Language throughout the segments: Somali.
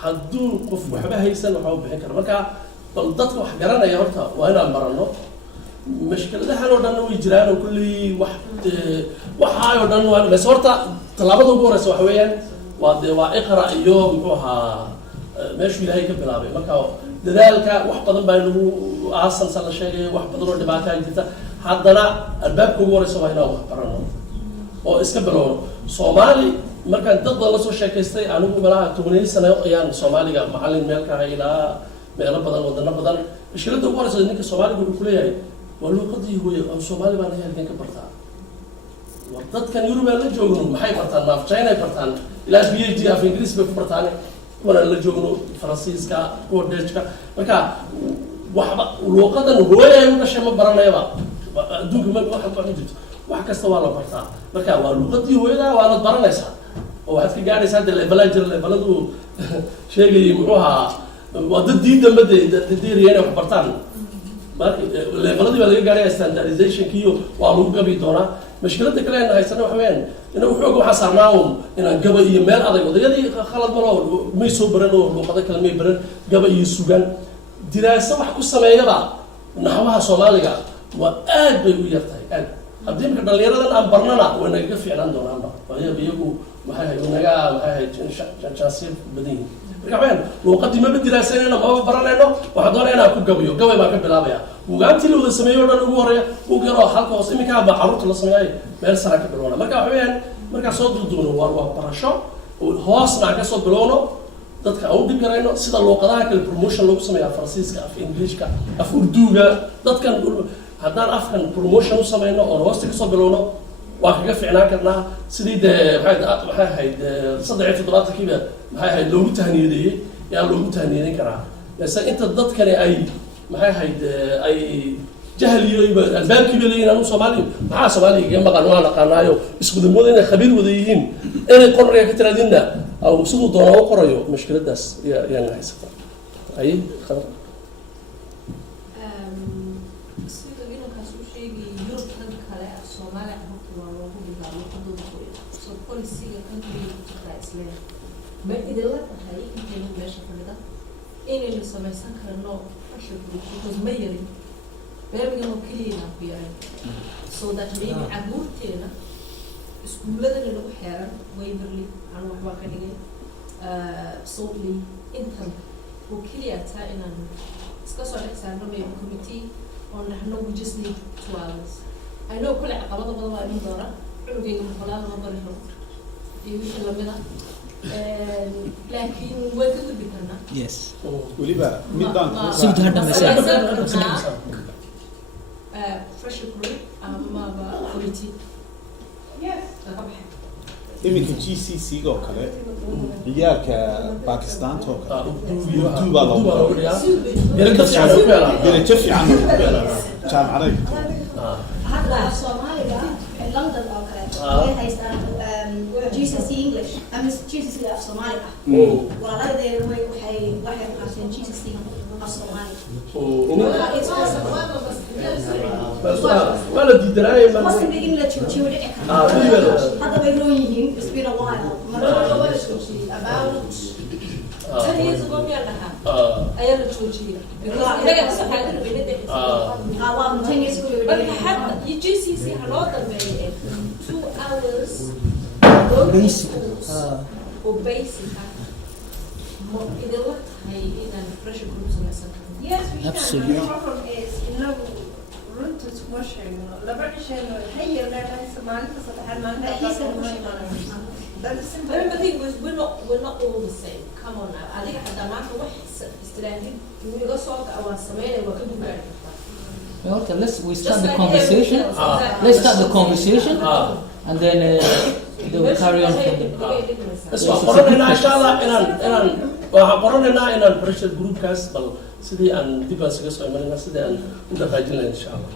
hadduu qof waxba haysan waxa uu bixin karo marka bal dadka wax garanaya horta waa inaan barano mashkaladahan oo dhan way jiraan oo kulli waxa oo dhan waa bas horta talaabada ugu horeysa waxa weeyaan waa iqra iyo muxuu ahaa meeshu ilaahay ka bilaabay marka dadaalka wax badan baa lagu aasan la sheegay wax badan oo dhibaato ay jirta haddana albaabka ugu horeysa waa inaan wax barano oo iska bilowno Soomaali markaan dad badan la soo sheekaystay anigu malaha 10 sano ayaan Soomaaliga macallin meel ka hayla meelo badan wadana badan mashkalada ugu horeysa ninka Soomaaliga uu ku leeyahay waa luqadii hooyo oo Soomaali baan halkan ka bartaa dadkan Yurub la joogno maxay bartaan ma China ay bartaan ilaa PhD af English bay ku bartaan wala la joogno Faransiiska kuwa Dutchka marka waxba luqadan hooyo ay u dhashay ma baranayba adduunka ma waxa ku jirto wax kasta waa la bartaa marka waa luqadii hooyada waa la baranaysaa oo waxaad ka gaaraysaa leveladu sheegay muxuu ahaa waa dad diidan daddeeriyeen wax bartaan marka leveladii baa laga gaaraya standardization kiyo waa lagu gabi doonaa mashkalada kale ee haysana waxa weeyaan inuu xoog waxa saarnaaw inaan gaba iyo meel adag wadayadii khalad ma loo may soo baran oo luqada kale may baran gaba iyo sugan diraasa wax ku sameeyaba naxwaha Soomaaliga waa aad bay u yartahay aad haddii marka dhalinyaradan aan barnana way naga fiicnaan doonaanba iyagu maxay chances badan marka waxaan luqadii ma bedelaysayna ma baranayno waxa doonayna ku gabayo gabay baa ka bilaabaya ugaantii la wada sameeyo dhan ugu horeeya uu garo halka hoos imika ba carruurta la sameeyay meel sare ka bilowna marka waxaan marka soo duuduuno waa barasho hoosna ka soo bilowno dadka aan u dhigarayno sida luqadaha kale promotion lagu sameeyo Faransiiska af Englishka af Urduga dadkan haddaan afkan promotion u sameeyno oo hoosta ka soo bilowno waa kaga fiicnaan karnaa sidii maxay ahayd 3 kiiba maxay ahayd loogu tahniyadeeyay yaa loogu tahniyadeyn karaa bas inta dadkani ay maxay ahayd ay jahliyo albaabkii leeyeen anu Soomaali maxaa Soomaaliga maqan waa naqaanayo isku damooda inay khabiir wada yihiin inay qorriga ka tiraadina aw sidoo doonaa u qorayo mashkaladaas yaa haysata ay khabar ما إذا لا تهاي أنت ماشي كذا إن اللي سمعسان كرنو أشوف because ما يري بيرجع مكلينا بيري so that maybe عبورتنا سكولنا اللي هو حيران ويبرلي أنا وحوا كنيجي صوتلي إنتم وكلياتها إن سكسر إحسان رمي committee on إحنا we just need 2 hours I know كل عقبات بضوا إنه دارا حلو جينا مخلال ما بريهم يوش لمنا لكن وين كنت بكرنا yes وليبا ميدان سيد هذا مثلا fresh group ما committee yes إمك GCC جو كله إياك باكستان توك دوبا لو بيرتفع عنه كان عليك هذا Soomaaliga in London oo kale way haystaan GCSE English ama GCSE af Soomaali walaalay waxay qaateen GCSE af Soomaali wala diidaray ma wasn't the English you would hada bay loo yihiin it's been a while about 10 years ago we are أيام التوجيه. إذا صحيح بندق. 10 years ago. بس حتى GCSE هنوصل بين 2 hours. basic. وبasic. إذا وقت هاي إذا fresh groups مثلا. Yes, we can. Absolutely. The problem is rundt washing. لبعض الشيء هي ولا سمعنا تصدق ما لها But the thing is, we're not all the same. Come on now. I think I had a واحد استلامي. We go sort our سماعة وكذا بعد. Okay, we start the conversation. Let's start the conversation, and then they will carry on from there. اسمع قررنا إن شاء الله إن وقررنا إن البريشر جروب كاس بل سيدي أن ديباس كاس وإمرنا سيدي أن ندفعنا إن شاء الله.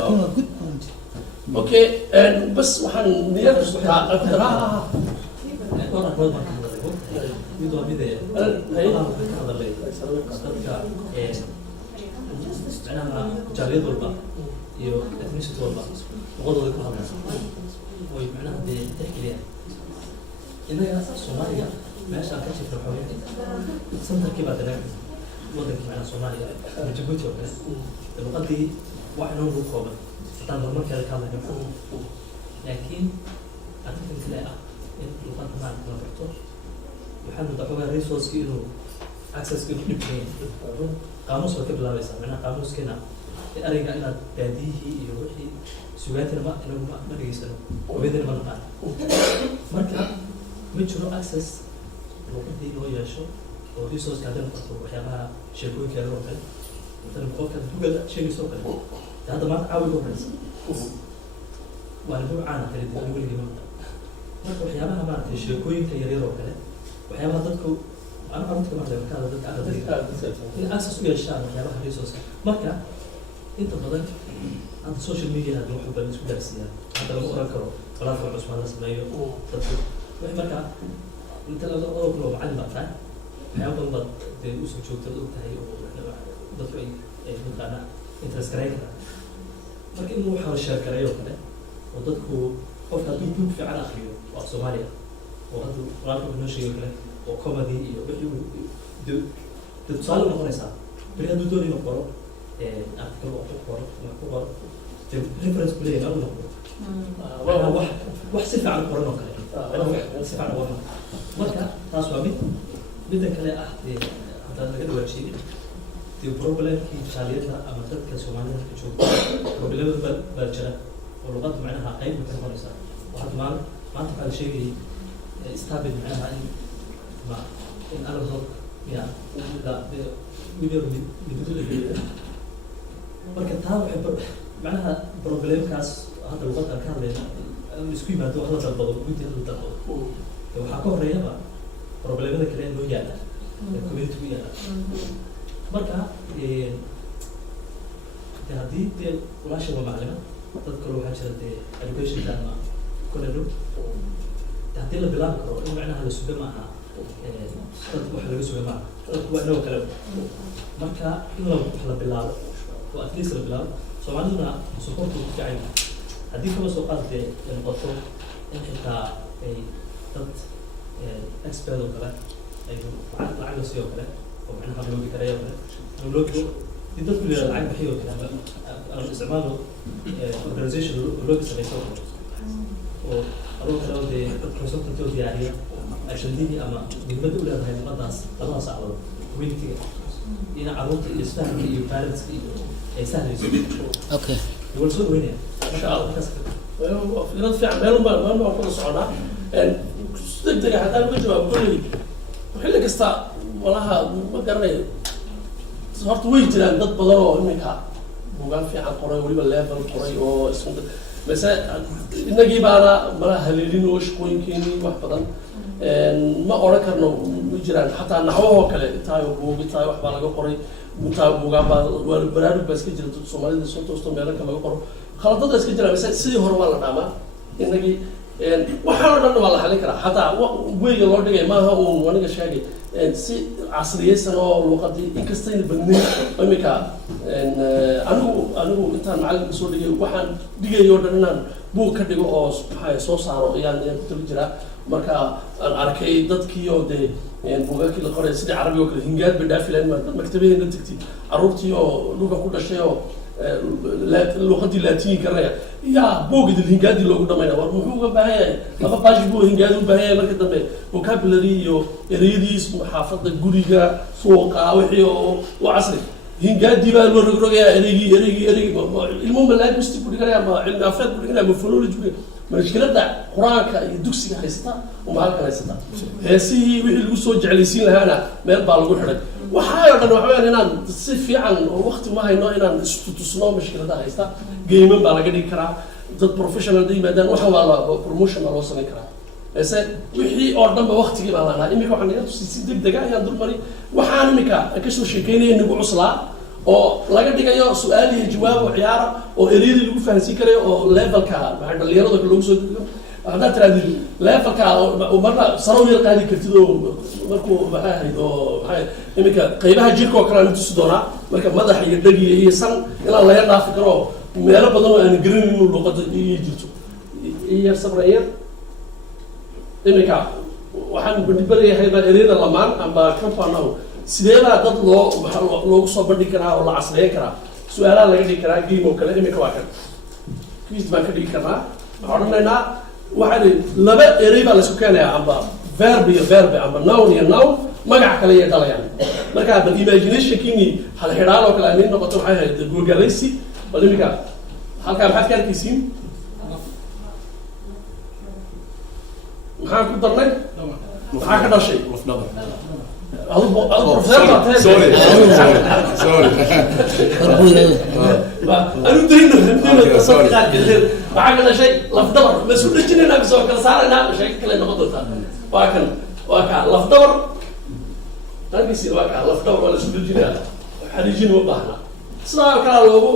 لكن good point. أوكي بس وحن نيرجع أقدرها. أنا جاريد والبا يو ethnicity والبا وقدر يكون هذا ويمعناه بتحكي إننا Soomaaliya meesha aan ka jirto xoogay sanadkii baa dareemay waddanka macna Soomaaliya Djibouti oo kale luqadii wax inoo lagu kooban haddaan horumarkeeda ka hadlayno laakiin arrintan kale ah in luqadda maanta la barto waxaa muddo xogaa resource inuu access inuu dhib yahay qaamuus baad ka bilaabaysaa macnaha qaamuuskeena ereyga inaad baadiyihii iyo wixii sugaantina ma inagu ma dhegeysano hooyadina ma naqaan marka ma jiro access luqadii loo yeesho oo resource haddii noqoto waxyaabaha sheekooyinkeeda oo kale مثلا قفك دوجل شيء يسوق له هذا ما تعاود وبس وأنا عانى كذا دوجل جماعة ما تروح يابها ما تشي كوين كيريرو كذا وحيابها ضدكوا أنا قررت كمان لما كان ضدك على ضدك الأساس ويا الشارع يابها ريسوس مركا أنت ضدك عند السوشيال ميديا هذا محبة بالنسبة للسياسة حتى لو أراكرو ولا فرع عثمان السمايو ضدك مركا أنت لو أراكرو معلم بقى حيابها ضد وسوي شو تقول تهيئ dadku ay maqaana interest gareyn marka inuu waxa share gareeyo kale oo dadku qofka hadduu buug fiican akhriyo waa Soomaaliya oo hadduu qoraalka inoo sheego kale oo comedy iyo wixii tusaale noqonaysaa bari hadduu doonayo inuu qoro article oo ku qoro reference ku leeyahay inuu qoro wax si fiican qoran oo kale wax si fiican qoran marka taas waa mid kale ah haddaan laga dhawaajiyay problem كي شاليتها أما تذكر سوماليا كشوف problem برجلة واللغات معناها قيم مثل ما نسأل واحد ما تفعل شيء استابل معناها إن ما إن أنا بزوج يا لا بدور بدور ولكن تها وحب معناها problem كاس هذا اللغات أكثر لنا مسكين ما تو هذا البضل ويدي هذا البضل لو حكوا رياضة problem هذا كلام لو يانا community ويانا marka haddii dee walaasha waa macalima dad kale waxaa jira dee education ama kolelo haddii la bilaabi karo in macnaha la suga maaha dad wax laga suga maaha dadku waa inoo kale marka in wax la bilaabo oo at least la bilaabo soomaaliduna supportu ku fiican haddii kaba soo qaad dee noqoto in xitaa ay dad expert oo kale ay lacag la siiyo kale ومعناها بلوجي كريه ولا بلوجي تقدر تقول العين بحيو كده أنا استعماله organization بلوجي سبيسون وأروح لو دي كونسلت تودي يعني عشان دي أما بنبدأ ولا هاي المدرسة خلاص على community هنا عروض يستاهل يبارد يستاهل أوكي يوصل وين إن شاء الله فكرة في عملهم ما أقول الصعود تقدر حتى بجوا بقولي وحلا قصة والله ما قرني صارت ويجران ضد بدرو إنك وقال في عن قرية ولي بالليفل قرية أو اسمه بس نجيب على مرة هليلين وش كوين كيني واحد ما أراك إنه ويجران حتى نحوه كله تايو بوج تايو واحد على قرية تايو بوجا بالبراد بس كي جلت الصومالي الصوت وستون بيرك على قرية خلاص بس كي جلت بس سيد هرب على نعمة إنك وحنا نحن والله حلك رح حتى ويجي الورد جاي ما هو وانا كشاقي si casriyeysan oo luqadii inkastayna badnayn imika anigu intaan macallinka soo dhigay waxaan dhigayo dhan inaan buug ka dhigo oo maxaa soo saaro ayaan ku tali jiraa marka aan arkay dadkii oo dee buugaagkii la qoray sidii carabi oo kale hingaad bay dhaafi lahayn maktabaheena tagtid carruurtii oo luga ku dhashay oo luqadii laatiini garanaya yaa boogidil hingaadii loogu dhamayna war muxuu uga baahan yahay laba baashi buu hingaadi u baahan yahay marka dambe vocabulary iyo ereyadiis xaafadda guriga suuqa wixii oo casri hingaadii baa loo rogrogayaa ereygii ilmo malaabista ku dhiganaya ma cilmi afeed ku dhiganaya ma phonology mashkiladda quraanka iyo dugsiga haysata uma halkan haysata heesihii wixii lagu soo jeclaysiin lahaana meel baa lagu xidhay waxaa dhan waxa weeyaan inaan si fiican oo waqti ma hayno inaan istusno mashkiladda haysta geeman baa laga dhigi karaa dad professional day maadaan waxa waa la promotion loo sameyn karaa base wixii oo dhanba waqtigii baa lahayn imika waxaan naga tusay si degdeg ah ayaan dulmari waxaan imika ka soo sheekeynayay nagu cuslaa oo laga dhigayo su'aal iyo jawaab oo ciyaar oo ereyadii lagu fahansiin karayo oo levelka waxa dhalinyarada lagu soo dhigo hadda tiraahdo levelka oo marna saraw yar qaadi kartid oo markuu maxay ahayd oo maxay imika qaybaha jirka oo kale aan tusi doonaa marka madax iyo dhagi iyo san ilaa laga dhaafi karo meelo badan oo aan garanaynin luqadda iyo jirto iyo sabrayeen imika waxaan bariyahay baa ereyada lamaan amba companow sideebaa dad loogu soo bandhigi karaa oo la casriyeyn karaa su-aalaha laga dhigi karaa game oo kale imika waa kan quiz baan ka dhigi karnaa waxaan odhanaynaa waxaan laba erey baa laisku keenayaa amba verb iyo verb amba noun iyo noun magac kale iyo dhalayaan marka bal imaginationkini hal xidhaan oo kale ay noqoto waxay ahayd googalaysi bal imika halkaa maxaad ka arkaysiin maxaan ku darnay maxaa ka dhashay professor anu dayno maxaa ka dhashay lafdabar masu dhejinayna mise waa kala saaraynaa sheeko kale noqon doontaa waa ka lafdabar halkiisi waa ka lafdabar waa lasu dhejinaya xariijin uma baahna sidaa kala loogu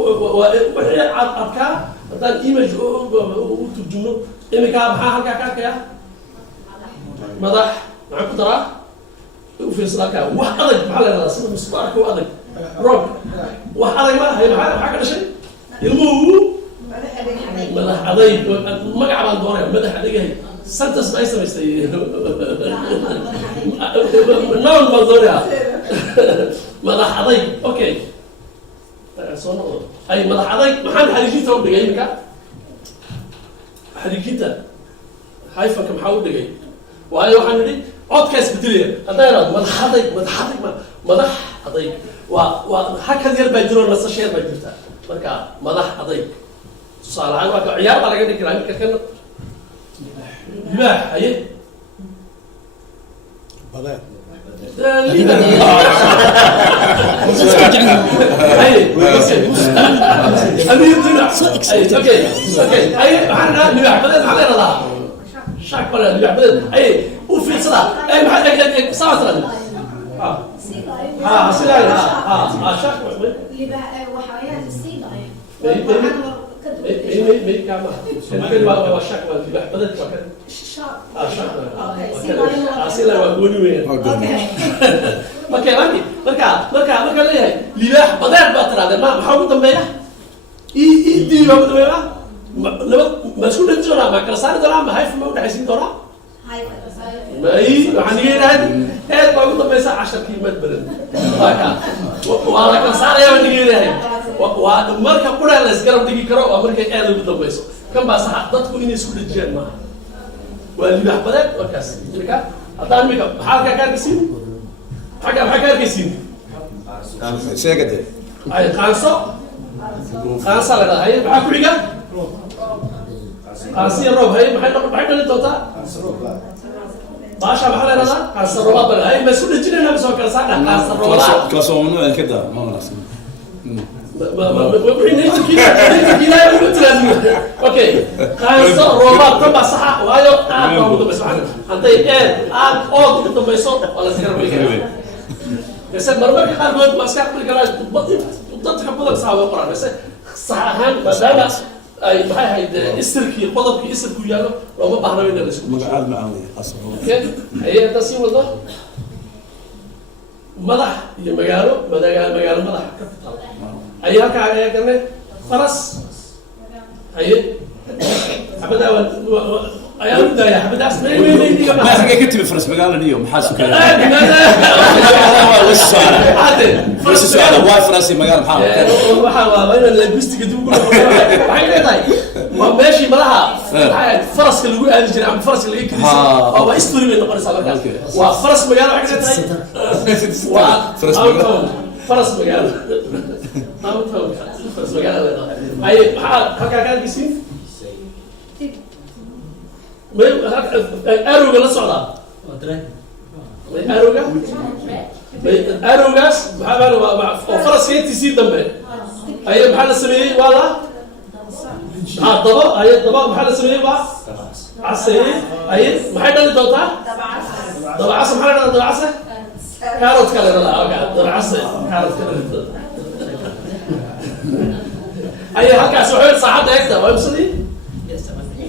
wixii adkaa haddaan image u turjumno imika maxaa halkaa ka arkaya madax maxaan ku daraa ufiirsada halkaa wax adag maxaa la yidhahdaa sida musbaarka u adag roog wax adag ma hay maxaa ka dhashay ilmuhu madax adayg magac baan doonaya madax adagahay sentence ma ay samaystay noun baan doonaya madax adayg okay soo noqdo ay madax adayg maxaan xariijinta u dhigay iminka xariijinta hyphanka maxaa u dhigay waayo waxaan nidhi codkaas bedelaya haddaan idhahdo madax adayg waa hakad yar baa jiro nasasho yar baa jirta marka madax adayg tusaale ahaan waa ciyaar baa laga dhigi karaa iminka kan libaax haye شاك ولا اللي عبد اي وفي صلاة اي محل صلاة سلاله شاك اللي وحويات السيدة مي كامل ما شاك اللي بدت وكان شاك شاك سلاله وقولي وين اوكي ماكي مركا ليه لباح بدات باترا ما حاول تنبيه اي دي ما بدو مسؤول انت ولا ما كان صار دولار ما هاي في موضوع عايزين دولار هاي يعني هاد ما قلت بس 10 كلمات بلد هكا ولا كان صار يا وني هاي ومركا كلها لا اسقرب دقي كرو امريكا ااد ugu dambayso kan baa sax dadku inay isku dhajeen ma waa libax badan wakaas marka hadaan mika xalka ka arkaysiin xaga ka arkaysiin sheegade ay qaanso la hay waxa ku xiga qaansiya roob hay maxay dhalin doontaa baasha maxaa la yidhahdaa qaansa roobaad baa hay ma isku dhajinayna mise waa kala saarnaa qaansa roobaad kala soo mamnuuc kada ma wanaagsan اوكي قاصه روبات تبع صح وايو موجوده بس انتي ان اود تبيسو ولا سكر بس مرمر قال بود ما سكر قال ضد حبضك صعب القران بس صح ما دام اي maxay hayd isirkii qodobkii isirku yaalo looma baahna in la isku magacaad macaanay asoo okay ay taasi wado madax iyo magaalo madax ka fital ay halka ay galnay faras ay abada ayaa u daaya abadaas ما حاجه كتب فرس مقال اليوم حاسس كذا فرس سؤال واي فراسي مقال محاول waxaa waa in la bistiga dib ugu waxay leedahay ma meeshi malaha faraska lagu aadi jiray ama faraska laga kiriso waa history bay noqonaysaa markaas waa faras magaalo waxay leedahay waa faras magaalo faras magaalo ay halka ka gisiin أروجا لا صعدا. أروجاس محل وفرس كيت يصير دمه. أي محل سميه ولا؟ ضباب أي ضباب محل سميه ولا؟ عسى أي محل اللي دوتا؟ ضباب عسى محل ضباب عسى؟ كاروت كلا لا أوكي ضباب عسى كاروت كلا. أي هكذا سؤال صعد هكذا ويمسلي؟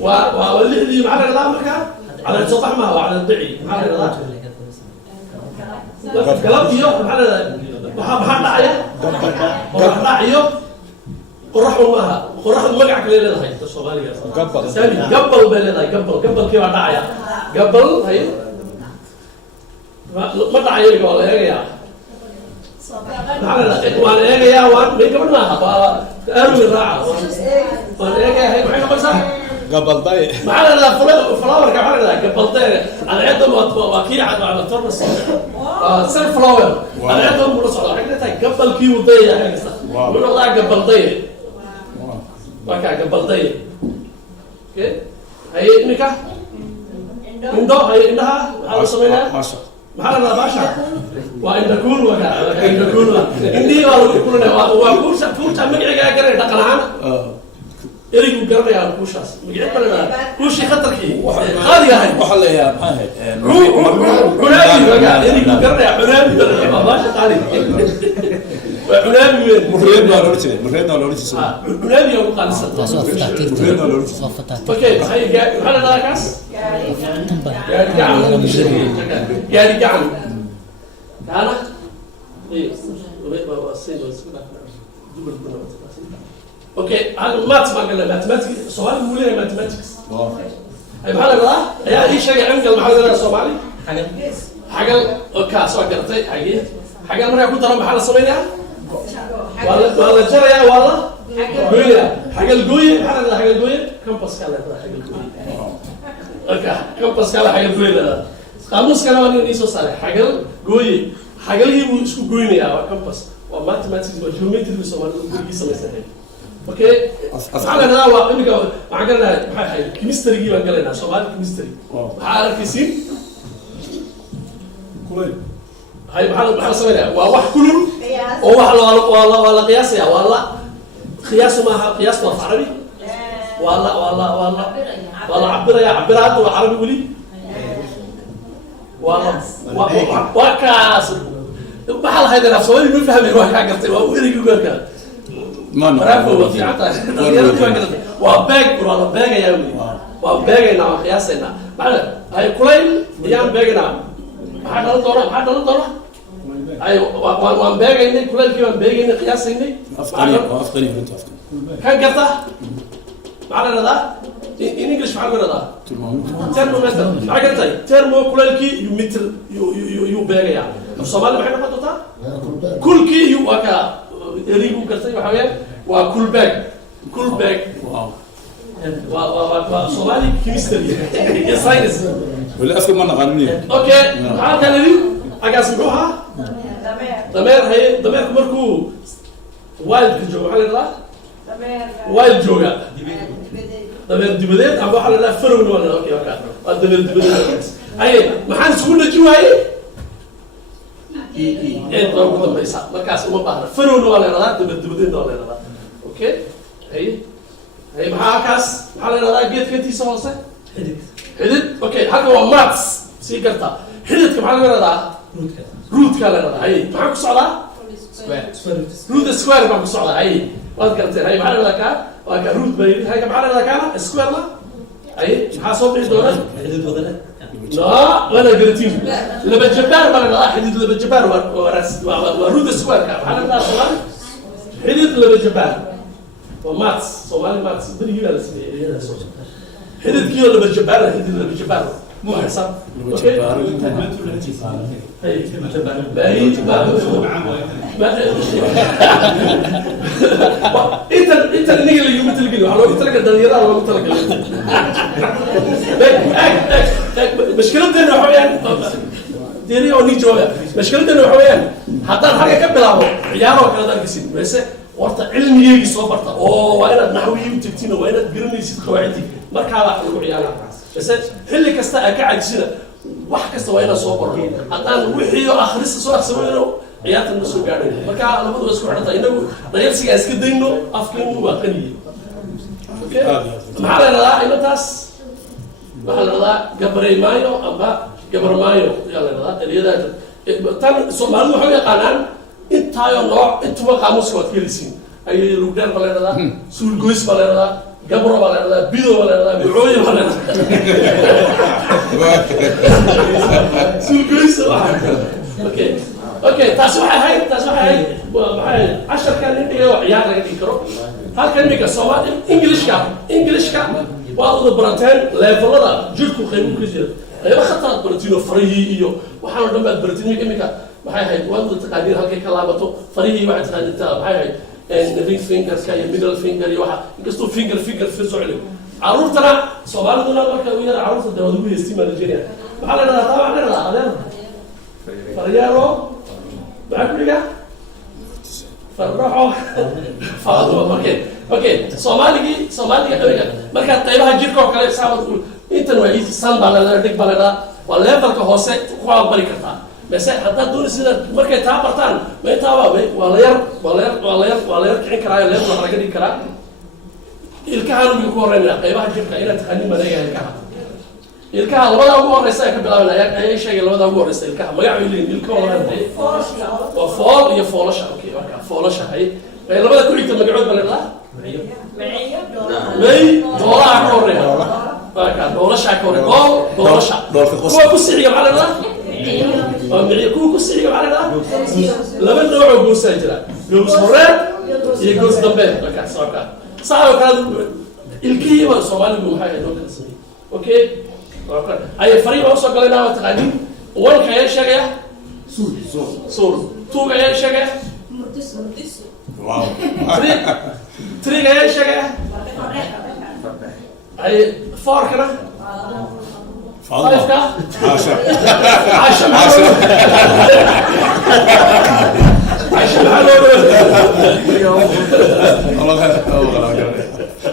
واللي معنا النظام كان على السطح ما هو على البعي معنا النظام كلام يوم معنا محل عيا عيا قرح وماها قرح المقع كلي لنا هاي الصومالي قبل سامي قبل بلنا قبل كيف عيا قبل هاي ما دعي ولا يا وانا يا وان مين قبل ما ارمي الراعه وانا هي معي خمس قبل ضيق معنا فلاور كمان قبل ضيق انا عندهم واقيع على الترن سير فلاور انا عندهم بنص حقتها قبل كيو ضيق من الله قبل ضيق وكا قبل ضيق اوكي هي نكا عندو هي انها هذا سمينا معنا باشا وإن نكون وكا إن نكون إني وكلنا وكوش كوش مقعد قرر دقنانا إريكو قرر يا كوشاس مقعد بلنا كوشي خطركي هذه هاي وحلا يا هاي عنابي وكا إريكو قرر يا عنابي ما باشا قالي عنابي وين مريضنا لوريتي عنابي يوم قال صوت فتاكير اوكي هاي هذا داكاس قاعد قاعد أنا إيه أوكي هذا ماتس ما قلنا ماتماتيك سؤال مولي ماتماتيكس أي بحال هذا يا أي شيء عندك المحل هذا سومالي حاجة أوكي سؤال قلتي حاجة مرة يكون ترى محل صبينا ولا جرى يا والله قوية حاجة القوية حاجة القوية كم باسكال هذا حاجة القوية اوكي كم باسكال حاجة القوية قاموس كلام نيسو صار حاجة قوية حاجة اللي هو شو قوية يا كمبس وماثماتيكس وجيومتري وسوالف قوية سمسنا اوكي على هذا وإنك معقلنا حاجة كيمستري جيبان قالنا سوالف كيمستري عارف كيسين كلين هاي بحال سمينا وواحد كلهم ولا قياس يا والله قياس ما قياس ما عربي والله عبر يا عبرات وعربي ولي والله وكاس بحال هذا نفسه وين نفهم الواقع قلت وين يقول كذا ما برافو وفي عطا وباق والله باق يا ولي وباقنا قياسنا معنا هاي كلين يام باقنا هذا الدورة أي وان باقنا كلين كمان باقنا قياسنا أفضل كان قطع معنا هذا إنجليش معنا هذا ترمو مثلا معنا ترمو كلالكي يمثل يو باقي يعني الصومال معنا قطعة كل كي يو وكا يريبو كرتي وحويان وكل باق وصومالي كيمستري ساينس ولا أفضل ما نغني أوكي هذا كان لي أقاسموها ضمير هي ضمير مركو وايد جو على الله وايد جوجا ضمير دبلت أبو حلا لا فرون ولا أوكي ضمير دبلت أي ما حد سكون جو هاي إيه طبعا كده بيسا ما كاس وما بعرف فرون ولا لا ضمير دبلت ولا لا أوكي هي معها كاس حلا لا جيت كنتي سوالسة حدد أوكي هذا هو ماتس سيكرتا حدد كم حلا لا روت كلا لا هي معك صعدة روت سكوير معك صعدة هي وذكرت هاي معنا ذاك روت بين هاي معنا ذاك سكوير لا اي حاسوب ايش دولار حدود وضلت لا ولا قلتين لما جبار ولا حدود لما جبار وروت سكوير معنا ذاك حدود لما جبار وماتس صومالي ماتس بني ولا اسمه حدود كيلو لما جبار حدود لما جبار مو حساب اوكي انت اللي اللي يوم تلقيه على وقت تلقى الدنيا ولا وقت تلقى مشكلتنا انه حويان ديري او نيجويا مشكلتنا انه حويان حتى الحاجه كبلاو عيارو كذا داركسين بس ورت علمي سو برتا او وانا نحوي تبتين وانا قرنيسيد قواعدي marka wax lagu ciyaaro bas xilli kasta ay ka caajisina wax kasta waa ina soo qorno hadaan wixii akhrista soo akhriyo ciyaarta soo gaadhay marka labadu isku xidhanta inagu dayalsiga iska dayno afkeenu waa qaniye okay maxaa la radaa intaas maxaa la radaa gabaray maayo amba gabar maayo yalla radaa eriyada tan Soomaalidu waxay yaqaanaan intaayo nooc intuba qaamuska waad kelisiin ay lugdaan baa la radaa suul goys baa la radaa قبر ولا لا بيدو ولا لا بعوي ولا لا سوكيس اوكي تاسوح هاي معي 10 كان عندي عيال قاعد يقروا هل كان ميكا سومالي انجلش كا واضح برانتين ليفل لا جيركو خيمو كجير qaybo khatar baratino farihii iyo waxaan oo dhan baad baratino iminka maxay ahayd waad taqaaniin halkay ka laabato farihii waxaad taqaaniintaa maxay ahayd ring fingerska iyo middle finger iyo waxa inkastoo finger fi socdo caruurtana soomaaliduna marka u yar caruurta dawad ugu heestii Nigeria maxaa la dhahaa taa waxaa la dhahaa adeer fariyaro maxaa ku dhiga farroxo faado okay Soomaaliga amiga marka qaybaha jirka oo kale saabad intan waa easy san baa la dhig balada waa levelka hoose ku bari kartaa bas hadda doon sida markay taa bartaan ma taaba waa la yar kicin karaa level waxa laga dhigi karaa ilkaha ugu horeeyna qaybaha jirka inaad taqaaniin maleeyahay ilkaha labada ugu horeysa ay ka bilaabanayaan ay sheegay labada ugu horeysa ilkaha magaca ay leeyihiin ilkaha waa fool iyo foolasha okay marka foolasha ay labada ku xigta magacood baa la may doolaha ka horeeya marka doolasha ka horeeya doolasha kuwa ku siciga maxaa la waa miciyo kuwa ku siciga maxaa la laba nooc oo goos jira goos hore iyo goos dambe marka socka saaro kala ilkihi waa Soomaaligu maxay ahayd oo kala sameeyay okay ay fariiba soo galayna waa taqaaniin walka ay sheegaya suur tuuga ay sheegaya wow triga ay sheegaya ay forkana فاضل عشان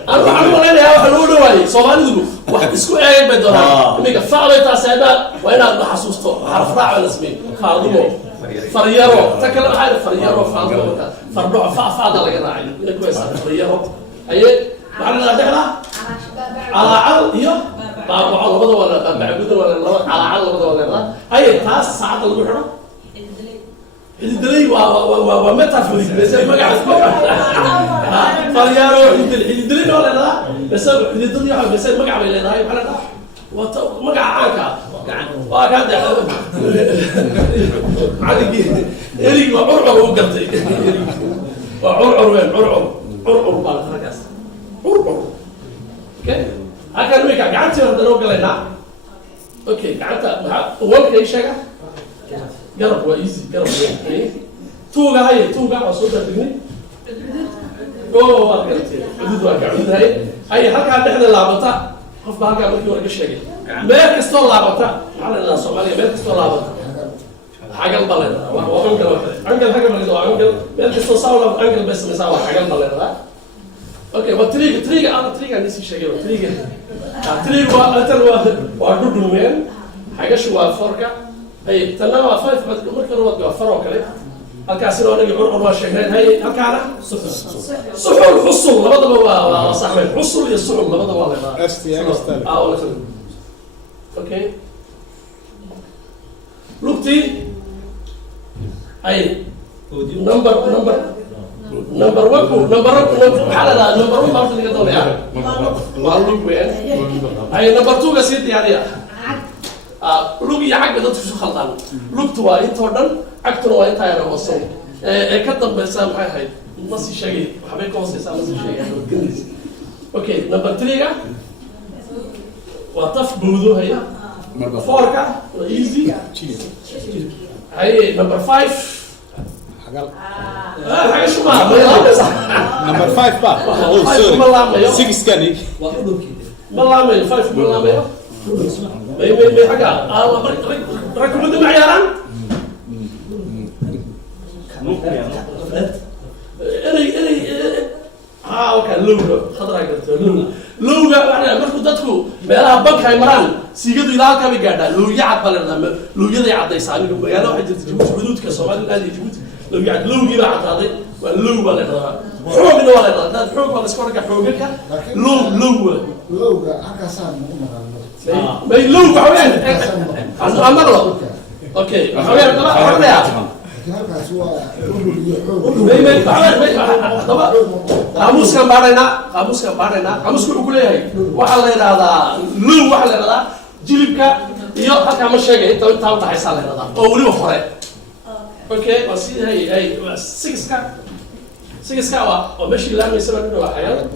أنا أنا أقول له Soomaalidu wax isku eeg bay doonaan imiga faacay taasayda waa inaad xasuusto xarf raac wala ismay faadumo fariyaro ta kala waxay fariyaro faadumo fardo faada laga raacay inay ku haysan fariyaro aye macna dhexda ala iyo baabuco labada wala baabuco wala ala labada wala aye taas saacad lagu xiro الدليل ومتافوريك بس ما قاعد فريارو الدليل ولا لا بس الدليل يا بس ما قاعد ولا هاي ولا لا ما قاعد وقاعد عادي إلي وعرعر وقلتي وعرعر وين عرعر بالفرقاس عرعر اوكي هكذا ميك قعدت هذا لو قلنا اوكي قعدت اول شيء شيء قرب وإيزي قرب يعني توقع هاي توقع وصوتها تقني أوه قلتي حدود واقع هاي هالكا نحن لعبتها خف هالكا مركي ورقة الشيء ما كستول لعبتها على الناس الصومالية ما كستول لعبتها حاجة البلد وعنقل عنقل حاجة من الجو عنقل ما كستول صاولا عنقل بس مساوى حاجة البلد اوكي والطريق انا طريق نسي شيء طريق وعدود وين حاجة شو فرقة أي تناول فايف بعد مركز رواد بيوفروا كله الكاسر ولا يقول أربعة شهرين هاي الكارة صحول حصول لبضة بوا صاحبين حصول يصحول لبضة ولا استياء استل ولا كذا أوكي لوكتي أي نمبر حالة نمبر 1 ما اللي قدامي يعني والله وين أي نمبر 2 قصير يعني لوجي عقد ضد شو خلطان لوجت وايد تودن عقد وايد تاير وصل كتب بس هاي نص شيء حبيت وصل نص شيء اوكي نمبر 3 وطف بودو هي فوركا ايزي هاي نمبر 5 حاجه شو ما نمبر 5 بقى اوه سوري 6 كان والله 5 والله ما حاجة ركبوا معيارا إلي وكان لوجا خضراء قلت لوجا يعني مركو دتكو بيلها بنك هاي مران سيجدوا إلى كم يقعد لوجا عبالنا لوجا يعطي سامي ويانا واحد جبت حدود كسومالي نادي جبت لوجا لوجا بعد هذا واللوجا ولا حوق ولا لا حوق ولا سكورك حوقك لوجا عكسان ما يلوج حوالين أمره أوكي حوالين طبعا حوالين طبعا قاموس كان بارنا قاموس كل هاي وحلا هذا لو وحلا هذا جلبك يو حتى مش شيء أنت وضع هذا أولي وفرق أوكي بس هي 6 كا ومشي لا يسمى منه حياة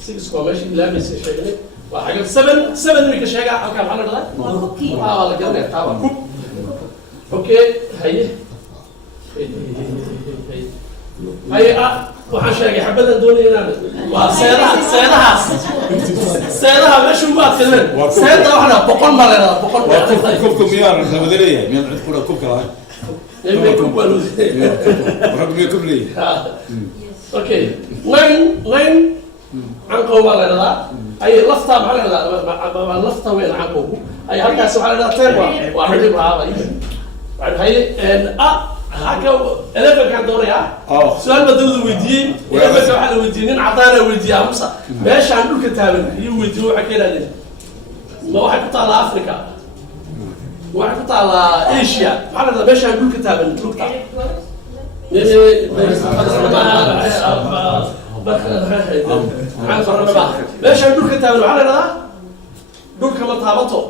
6 كا مشي لا يسمى شيء وحاجة 7 اللي كشجع أو كم على ده؟ كوكي والله جميل طبعا كوب أوكي هي waxaan sheegay xabadan doonayna waa seedaha meesha ugu adkaadeen seeda waxna boqol maleeda boqol كوبكم ميار نبدليه من عند كولا كوبك هاي ee ku balus رقم يكب لي okay wen anqo walaada ay lafta maxaa lafta weyn anqo ay halkaas waxa la teen waa xidhi raabay waxay حاجة أنا كان دوري سؤال بدل الودين ولا بس واحد الودين عطانا ودي عمصة ماشي عندك كتاب يوديو حكينا لنا ما واحد قطع على أفريقيا واحد قطع على إيشيا معنا ماشي عندك كتاب نقطع ماشي عندك كتاب معنا دول كمان طابته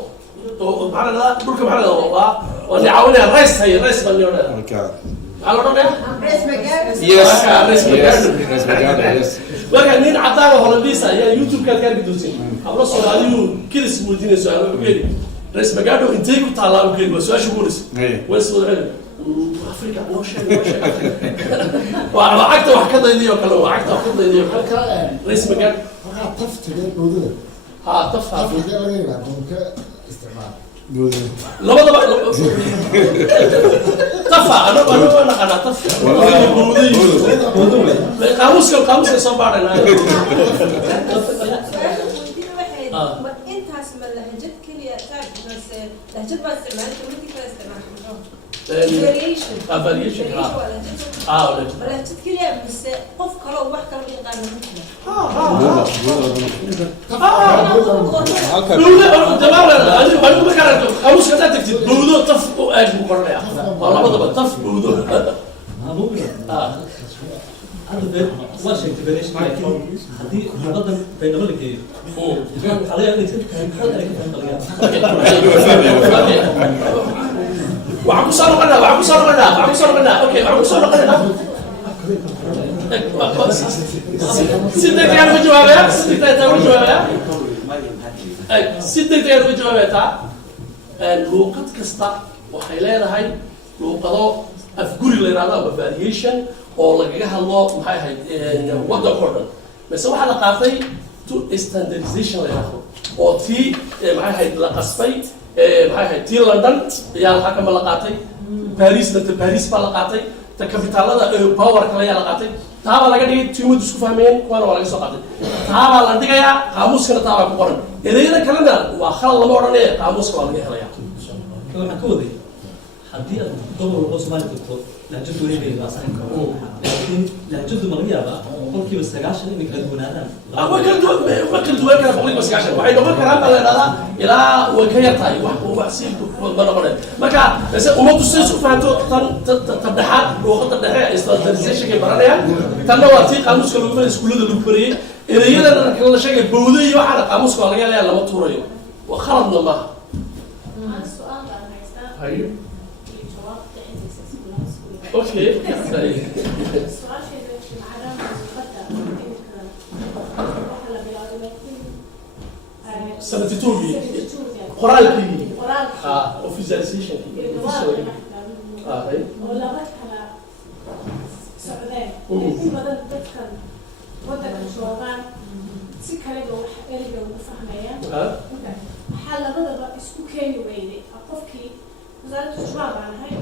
معنا دول كمان واللي عاوني الرئيس هي الرئيس مليونير على رأيك؟ رئيس مجال يس رئيس رئيس مجال يس وكان مين عطانا هولنديسا يا يوتيوب كان بيدوسين أبغى سؤاليو كل سمودين سؤال بقولي رئيس مجال إنتي كنت على بقولي بس وش بقولس وين العلم أفريقيا ما شيء وأنا وعكت وحكت ذي وكلا وعكت وحكت ذي وكلا رئيس مجال طفت غير موجودة طف طفت غير ممكن استعمال لا والله طفى أنا طف قاموس يصبر لنا انت اسم اللهجات كلية تعرف بس لهجات بس استعمال كلمتي كلا استعمال فاريشن لهجات كلية بس قف كلا وواحد كلا بيقال أنا كانت قاموس كذا تكتب بودو طف أجمع مرة والله ما ضبط طف بودو ممكن هذا ما شيء تبريش لكن هذه مقدم بين ملكي حاليا اللي وعم صار قلنا اوكي وعم صار قلنا سيدك يا جوابها سيدك يا جوابها الوقت كستا waxay leedahay luuqado afguri la yiraahdo variation oo lagaga hadlo maxay ahayd waddanka oo dhan base waxa la qaatay to standardization la yiraahdo oo tii maxay ahayd la qasbay maxay ahayd tii London ayaa waxa kama la qaatay Paris baa la qaatay ta kabitaalada power kale ayaa la qaatay taaba laga dhigay tiimadu isku fahmeen kuwana waa laga soo qaatay taaba la dhigayaa qaamuuskana taaba ku qoran ereyada kalena waa khalad lama odhanayo qaamuuska waa laga helayaa waxaan ka waday haddii aad gobol walba Soomaali tagto lahjadu weynayda waa saxan karo laakiin lahjadu ma laga yaabaa qolkiiba 90 inay kala duwanaadaan ma kala duwan kara qolkiiba 90 waxay noqon karaan baa la yidhahdaa ilaa way ka yartahay wax si ma noqonay marka base ummaddu si isku fahanto tan dhaxaad luuqada dhexe standardization ay baranayaan tanna waa tii qaamuuska lagu baray iskuulada lagu barayay ereyada kala la sheegay bawda iyo waxa qaamuuska waa laga leeyahay lama tuurayo waa khaladna maaha أيوه. أوكي. سنة توبي. قرالكي. officialization. طيب. ولا بس على سعودية. لكن بدل تذكر ودك شوغان سكرة وإرجع وفهمية. حال بدل اسمه كيني ويلي أقفكي. وزارة الشباب عن هاي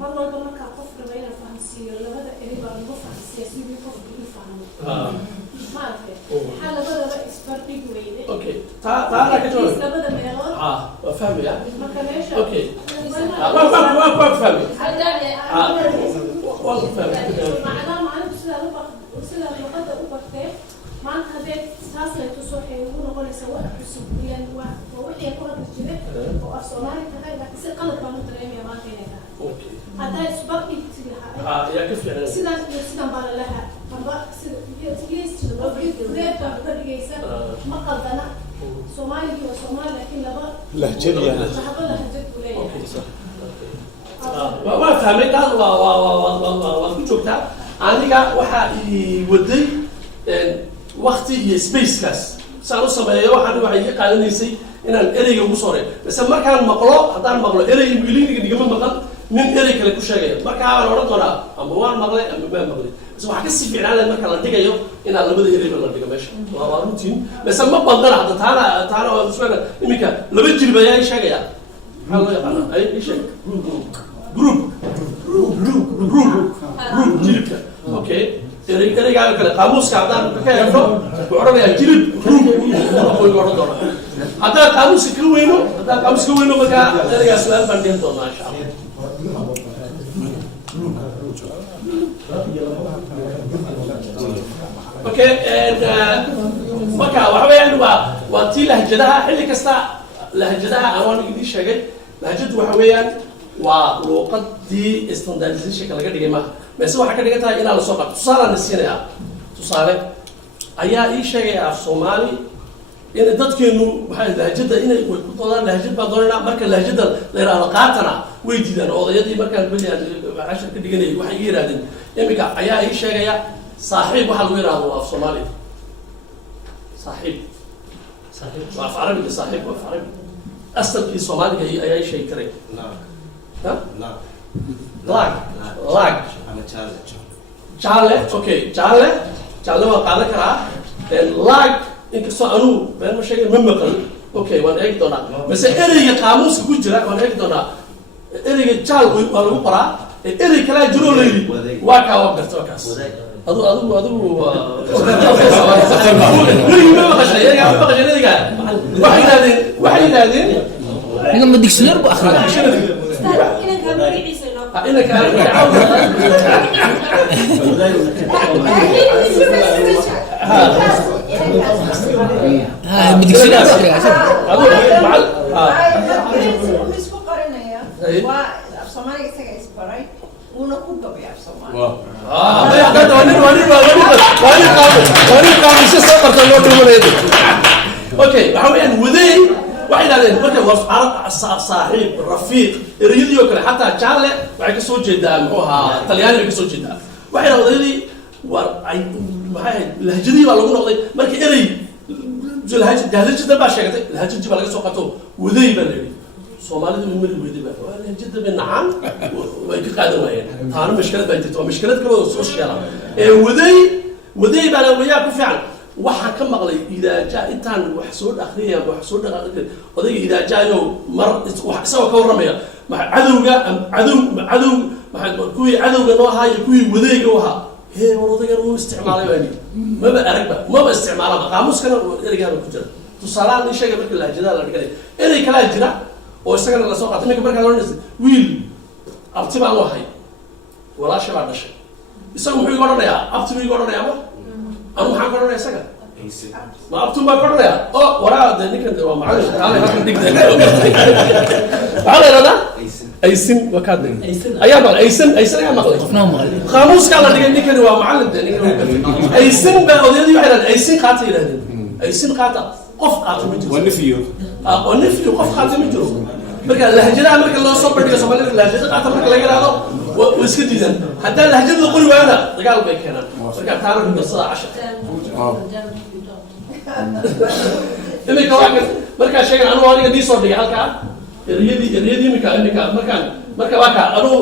مرة لما كان قفر بين الفهمسية ولا بدأ قريبا المفهم السياسي بيقف بيفهم ما أعرف حالة بدأ رئيس فرقي ويلي أوكي تعال كده رئيس بدأ ميلاد فهمي يعني ما كانش أوكي ما فهمي والله فهمي معناه ما أنا وسلا لقد أوبرته ما أنا هذا ساسة تصحي ونقول سواء حسابيا ووحي يكون كذا وأصلاً كذا بس قلب ما نتريم يا ما فينا أوكي هذا سبب يتسلها يا كيف يعني سيدا بارا لها مرة سيدا تجلس تبغى تبغى جيسا ما قلنا سومالي وسومالي لكن لهجة يعني لهجة ولا أوكي صح ما فهمت هذا وكنت شفتها أنا waxa ii waday waqti iyo space kaas saan u sameeyo waxay iga qaadanaysay inaan ereyga ugu soo reeb base markaan maqlo haddaan maqlo erey ingiliiniga nigama maqan nin erey kale ku sheegaya markaa waan odhan doonaa ama waan maqlay ama maan maqlay base waxaa kasii fiicnaan lahayd marka la dhigayo inaan labada ereyba la dhigo meesha waa runtiin base ma badana hadda taana waa usweega iminka laba jilib ayaa i sheegaya maxaa loo yaqaana ay i sheeg group jilibka okay ereygaa kale qaamuuska haddaan ka eegno wuxuu odhanayaa jilib ruug odhan doona haddaan qaamuuska ka weyno markaa ereygaa su-aal baan dhihin doonaa insha allah okay marka waxa weeyaan waa tii lahjadaha xilli kasta lahjadaha aan idin sheegay lahjadu waxa weeyaan waa luuqadii standardizationka laga dhigay maaha mise waxaa ka dhigan tahay inaa lasoo qabto tusaalaan isiinayaa tusaale ayaa ii sheegaya af soomaali in dadkeenu maxay lahjada inay way ku doodaan lahjad baan doonaynaa marka lahjada la yidhaahdo qaatana way diidaan odayadii markaan beliyan cashar ka dhiganayay waxay ii yidhahdeen iminka ayaa ii sheegaya saaxiib waxaa lagu yidhahdo waa af soomaali saaxiib waa af carabiga saaxiib waa af carabi asalkii soomaaliga ayaa ii sheegi karay lag jaale okay jaale waan qaadan karaa lag inkastoo anuu been ma sheegay ma maqal okay waan eegi doonaa base ereyga qaamuuska ku jira waan eegi doonaa ereyga jaal waa lagu qoraa erey kalaa jiroo la yidhi waa kaa waa garta waa kaas adigu weligii ma maqashay ereygaa ma maqashay ereygaa waxay yidhahdeen ninka ma dictionary bu akhriyaa isku qarinaya waa af soomaaliga isaga isbaray uuna ku gabay af soomaali okay waxa weeyaan waday waxay yidhahdeen marka waa saaxiib rafiiq ereyadii oo kale xataa jaale waxay kasoo jeedaa muxuu ahaa talyaani bay kasoo jeedaa waxay yidhahdeen odayadii war ay maxay ahayd lahjadii baa lagu noqday marka erey lahjada baa sheegatay lahjadii baa laga soo qato waday baa la yidhi soomaalidu mari weyday baa waa lahjada bay nacaan way ka qaadan waayeen taana mashkalad baa jirta waa mashkalad kale oo soo sheela waday baa la wayaa ku fiican waxaan ka maqlay idaaja intaan wax soo akhriyaya wax soo dhaqaaqay odayga idaajayo mar isagoo ka warramaya cadow kuwii cadowga noo ahaa iyo kuwii wadayga u ahaa hee war odaygan uu isticmaalay baa maba aragba maba isticmaalaba qaamuuskana ereygaaba ku jira tusaalahaan ii sheegay marka lahjadaha la dhiganay erey kalaa jira oo isagana lasoo qaatay ninka markaad odhanaysa wiil abti baan u ahay walaasha baa dhashay isagu muxuu iga odhanayaa abti buu iga odhanayaa ma anu maxaan ka odhanaya isaga ma abtun baan ka odhanaya o waraa de ninkan waa macalin kaale halkan dhigda maxaa la yidhahdaa aysin waa kaa dhig ayaa maqlay aysin ayaa maqlay qaamuuskaa la dhigay ninkani waa macalin de ninkan aysin baa odayadii waxay yidhahdeen aysin qaata yidhahdeen aysin qaata qof qaata ma jiro waa nifyo qof qaata ma jiro marka lahjadaha marka loo soo bandhigo soomaalida lahjada qaata marka laga yidhahdo way iska diidaan haddaan lahjada qori waayana dagaal bay keenaan marka taana ku darsada cashar iminka waa kan markaa sheegan anugu aniga nii soo dhigay halkaa ereyadii iminka marka waa kaa anugu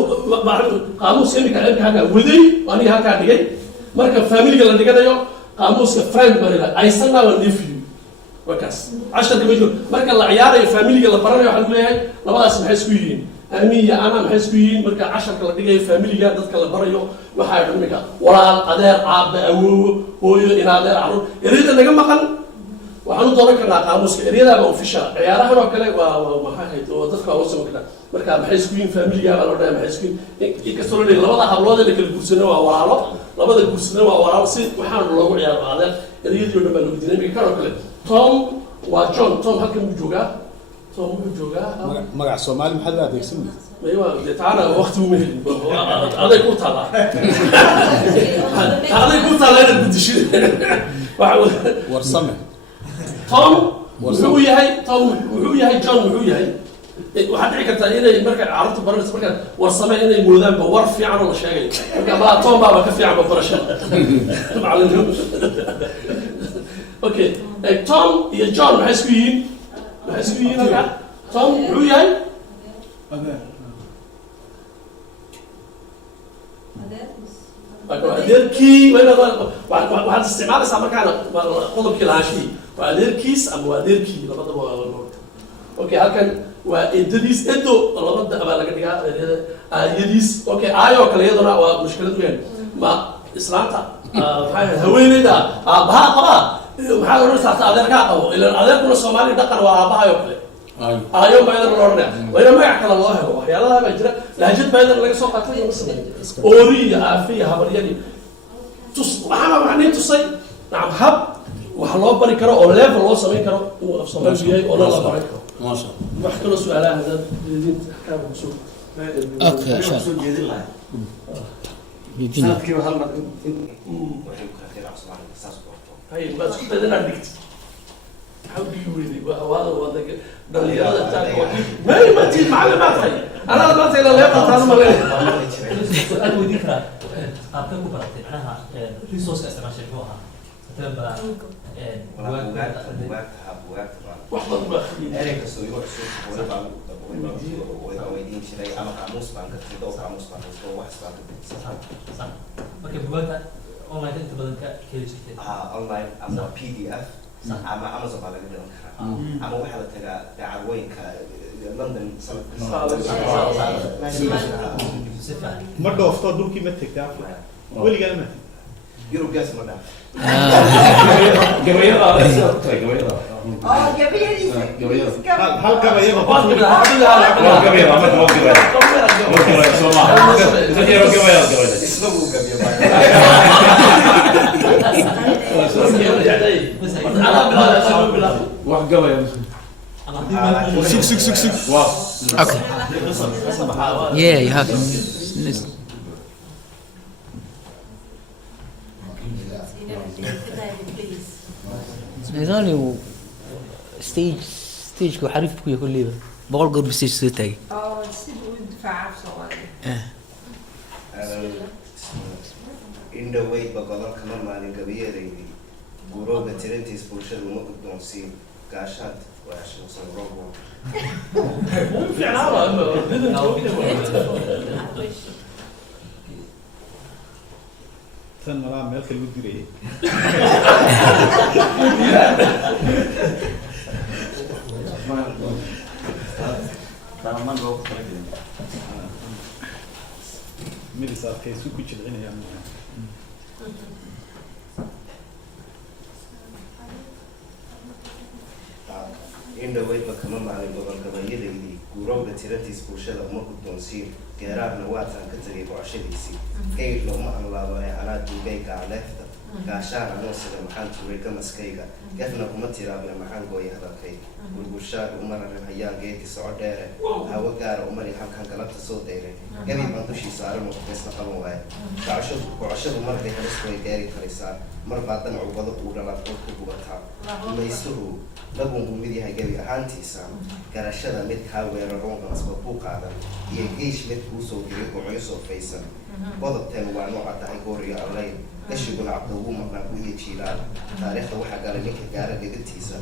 qaamuuska iminka halkaa waday aniga halkaa dhigay marka familiga la dhiganayo qaamuuska friend baa la aysanna waa nephew waa kaas casharka ma jiro marka la ciyaarayo familiga la baranayo waxaan ku leeyahay labadaas maxay isku yihiin ami iyo ana maxay isku yihiin marka casharka la dhigayo familiga dadka la barayo waxaa iminka walaal adeer aabe awoowo hooyo inaadeer caruur ereyada naga maqan waxaan u dooran karnaa qaamuuska eryadaaba official ciyaarahan oo kale waa maxay ahayd oo dadka waa usama karnaa marka maxay isku yihiin familiga baa loo dhahay maxay isku yihiin inkastoo la dhihi labada hablood la kala guursana waa walaalo labada guursana waa walaalo si waxaan loogu ciyaaro adeer eryadii oo dhan baa loogu diinay iminka kan oo kale tom waa john tom halkan buu joogaa tom wuxuu joogaa magac soomaali maxaad u adeegsanaysa maywa dee taana waqti uma helin aday ku taala aday ku taala inaad gudishid warsame tom wuxuu yahay john wuxuu yahay waxaad dhici kartaa inay marka carruurta baranaysa markaa warsame inay moodaanba war fiican oo la sheegay marka malaa tom baaba ka fiicanba barashada macalin okay Tom iyo John maxay isku yihiin halka Tom muxuu yahay adeerkii waxaad isticmaalaysaa markaana qodobkii lahaashii waa adeerkiis ama waa adeerkii labadaba waa okay halkan waa edadiis edo labada baa laga dhigaa aayadiis okay aayoo kale iyaduna waa mushkilad weyn ma islaanta haweeneyda aabaha qabaa maxaa oran saarta adeerkaa qabo ilaan adeerkuna Soomaali dhaqan waa aabahayo kale ayo baydan loo ornaa wayna magac kale loo helo waxyaalaha baa jira lahjad baydan laga soo qaatay ooriya aafiya habaryadi waxaan tusay nacam hab wax loo bari karo oo level loo sameyn karo uu af Soomaali yahay oo la bari karo ma sha Allah wax kale su'aalaha hadda diinta xakaam soo okay soo jeedin lahaa sanadkii hal mar waxay ku kala tiraan Soomaali saas qorto hay bas ku dadana dhigt how do you really wada dhalinyarada taako ma tii macluumaad hay ana maanta ila leeqan taano ma leeyahay su'aal weydiin karaa qaabka ku baratay macnaha resource isticmaashay muxuu ahaa tan baa wax badan baa ereyga soo iyo soo baa weydiin jiray ama qaamuus baan ka tirado qaamuus baan soo wax sax marka buugaagta online inta badan ka heli jirtay online ama PDF ama Amazon baa laga dhigan karaa ama waxa la tagaa dacwooyinka London ma dhoofto dhulkii ma tagtaa weligaa ma Europe gas ma dhaaf gabayada hal gabayada Okay. Yeah, you have to. There's only stage ku xarif ku kulliba boqol goor stage soo taagay siduu u difaaca Soomaaliya in the way bagodan kama maalin gabayadaydi gurooga tirantiis bulshada uma guddoonsiin gaashaad waa shan rogo tan malaa meel kale u dirayay midis adkaysu ku jilcinayaan in the way kama maalin badan gabayadaydi gurooga tirantiis bulshada uma guddoonsiin geeraarna waataan ka tagay boqoshadiisii kaydna uma anlaabane anaa duugay gaaleefta gaashaan anoo sida maxaan tuuray gamaskayga gefna kuma tiraabina maxaan gooya hadalkay gurgushaaga uma rarin hayaan geedi soco dheere hawo gaara umali halkan galabta soo dayray gabi baan dushii saaran muqdaysna qaban waaye bocoshadu markay halis way gaari karaysaa mar baa damacu bado uu dhalaad oo ku gubataa gumaystuhu lagungu mid yahay gabi ahaantiisa garashada mid kaa weeraroon qasba ku qaadan iyo geesh mid kuu soo diray gocoyo soo faysan qodobteen waa nooca tahay goor iyo allayn gashiguna cabda ugu maqnaa ku iyo jiilaan taariikhda waxaa galay ninka gaara gegatiisa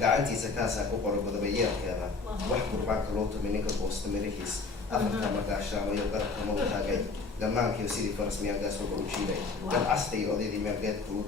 gacantiisa kaasaa ku qoro godobayeelkeeda wax qurbaanka loo tumay ninka goosta mirihiis afarka magaashaamayo garabka ma u taagay dhammaankiiba sidii faras miyaangaas uga u jiiday dad castay odaydii meelgeedka ugu